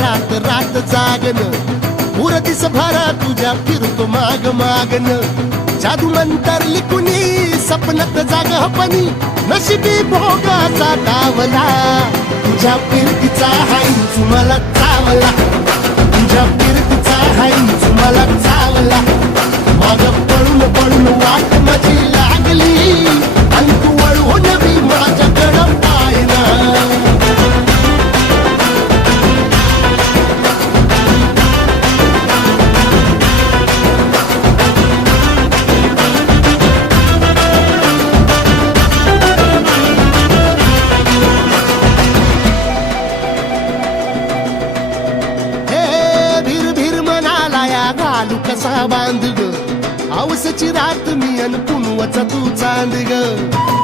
रात रात जागन पुर दिस भरा तुझ्या फिरतो माग मागन जादू नंतर लिकुनी सपनात जाग हपनी नशिबी भोगाचा डावला तुझ्या फिरतीचा हाईच मला चावला तुझ्या फिरतीचा हाईच मला चावला माग पळून पळून वाट माझी लागली आणि तू वळून मी माझ्याकडं पाहिला कसा बांध ग आवसची रात मी अन पुनवचा तू चांद ग